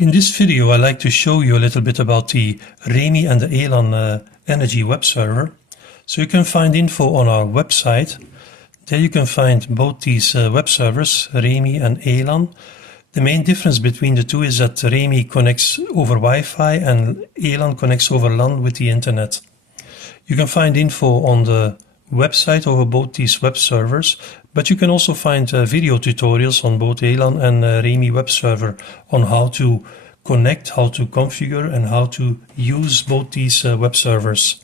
In this video, I'd like to show you a little bit about the Remy and the Alon Energy web server. So you can find info on our website. There you can find both these web servers, Remy and Alon. The main difference between the two is that Remy connects over Wi-Fi and Alon connects over LAN with the internet. You can find info on the website over both these web servers, but you can also find video tutorials on both Alon and Remy web server on how to connect, how to configure and how to use both these web servers.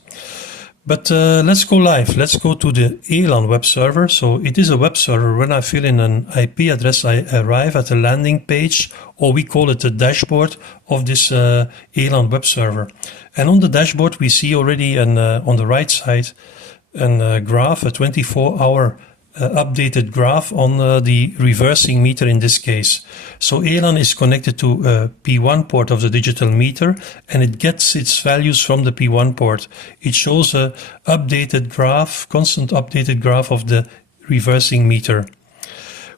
But let's go live. Let's go to the Alon web server. So it is a web server. When I fill in an IP address, I arrive at a landing page, or we call it the dashboard of this Alon web server. And on the dashboard, we see already on the right side a graph, a 24-hour updated graph on the reversing meter in this case. So Alon is connected to a P1 port of the digital meter, and it gets its values from the P1 port. It shows a updated graph, constant updated graph of the reversing meter.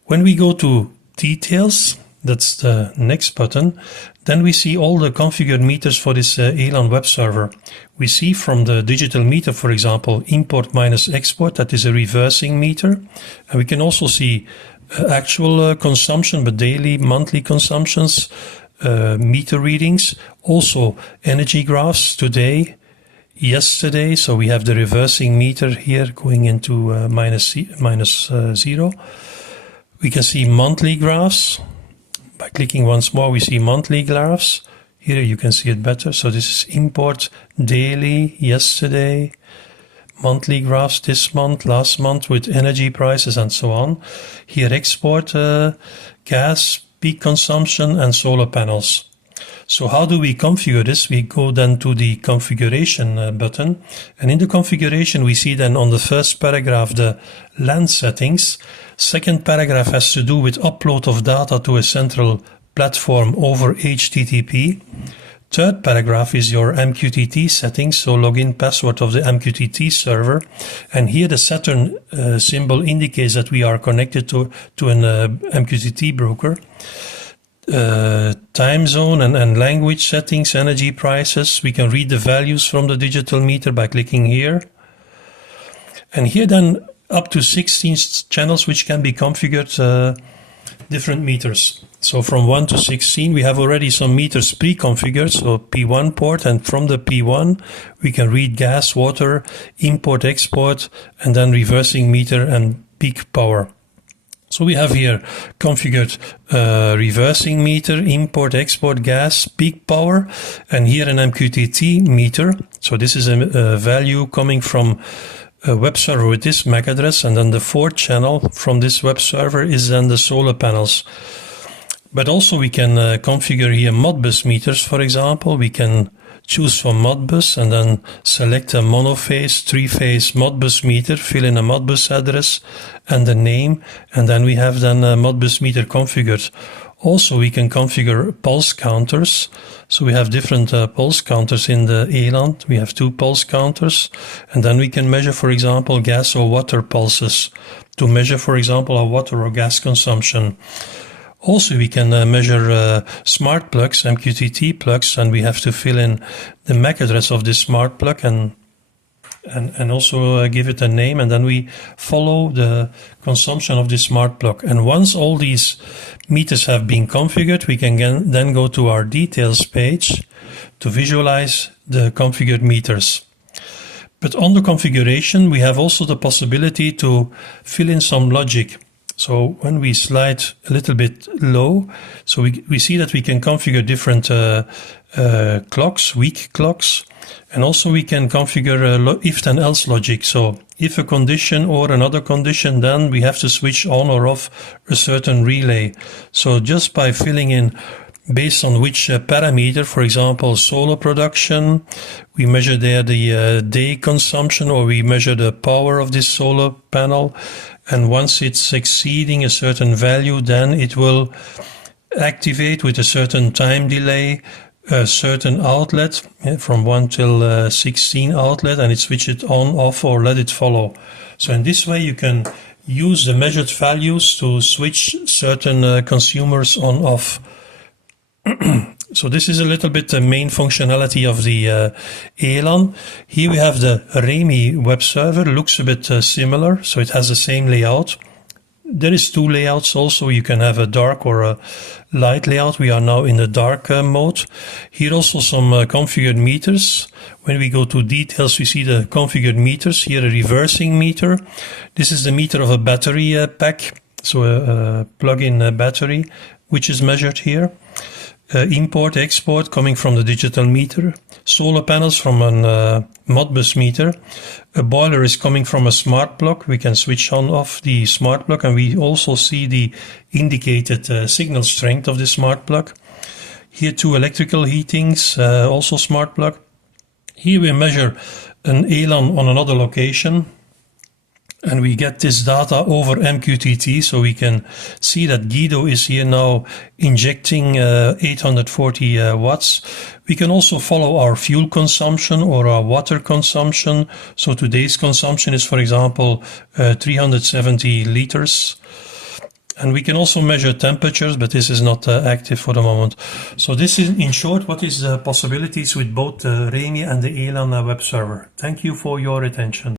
When we go to details, that's the next button, then we see all the configured meters for this Alon web server. We see from the digital meter, for example, import minus export, that is a reversing meter. And we can also see actual consumption, but daily, monthly consumptions, meter readings, also energy graphs today, yesterday. So we have the reversing meter here going into minus zero. We can see monthly graphs. By clicking once more, we see monthly graphs. Here you can see it better. So this is import daily, yesterday, monthly graphs this month, last month with energy prices and so on. Here export, gas, peak consumption and solar panels. So how do we configure this? We go then to the configuration button. And in the configuration, we see then on the first paragraph the LAN settings. Second paragraph has to do with upload of data to a central platform over HTTP. Third paragraph is your MQTT settings, so login password of the MQTT server. And here the Saturn symbol indicates that we are connected to an MQTT broker. Time zone and language settings, energy prices. We can read the values from the digital meter by clicking here. And here then up to 16 channels which can be configured, different meters. So from 1 to 16 we have already some meters pre-configured, so P1 port, and from the P1 we can read gas, water, import, export, and then reversing meter and peak power. So we have here configured reversing meter, import, export, gas, peak power, and here an MQTT meter. So this is a value coming from a web server with this MAC address, and then the fourth channel from this web server is then the solar panels. But also we can configure here Modbus meters, for example. We can choose from Modbus and then select a monophase, three-phase Modbus meter, fill in a Modbus address and the name, and then we have then a Modbus meter configured. Also we can configure pulse counters. So we have different pulse counters in the Alon. We have 2 pulse counters, and then we can measure, for example, gas or water pulses to measure, for example, our water or gas consumption. Also, we can measure smart plugs, MQTT plugs, and we have to fill in the MAC address of this smart plug and also give it a name, and then we follow the consumption of this smart plug. And once all these meters have been configured, we can then go to our details page to visualize the configured meters. But on the configuration, we have also the possibility to fill in some logic. So when we slide a little bit low, so we see that we can configure different clocks, weak clocks, and also we can configure if then else logic. So if a condition or another condition, then we have to switch on or off a certain relay. So just by filling in based on which parameter, for example, solar production, we measure there the day consumption, or we measure the power of this solar panel. And once it's exceeding a certain value, then it will activate with a certain time delay a certain outlet, from 1 till 16 outlet, and it switch it on, off, or let it follow. So in this way you can use the measured values to switch certain consumers on, off. So this is a little bit the main functionality of the Alon. Here we have the Remy web server, looks a bit similar, so it has the same layout. There is two layouts also. You can have a dark or a light layout. We are now in the dark mode. Here also some configured meters. When we go to details, we see the configured meters. Here a reversing meter. This is the meter of a battery pack, so a plug-in battery, which is measured here. Import, export coming from the digital meter. Solar panels from a Modbus meter. A boiler is coming from a smart plug. We can switch on off the smart plug, and we also see the indicated signal strength of the smart plug. Here two electrical heatings, also smart plug. Here we measure an Alon on another location, and we get this data over MQTT, so we can see that Guido is here now injecting 840 watts. We can also follow our fuel consumption or our water consumption. So today's consumption is, for example, 370 liters. And we can also measure temperatures, but this is not active for the moment. So this is, in short, what is the possibilities with both the Remy and the Alon web server. Thank you for your attention.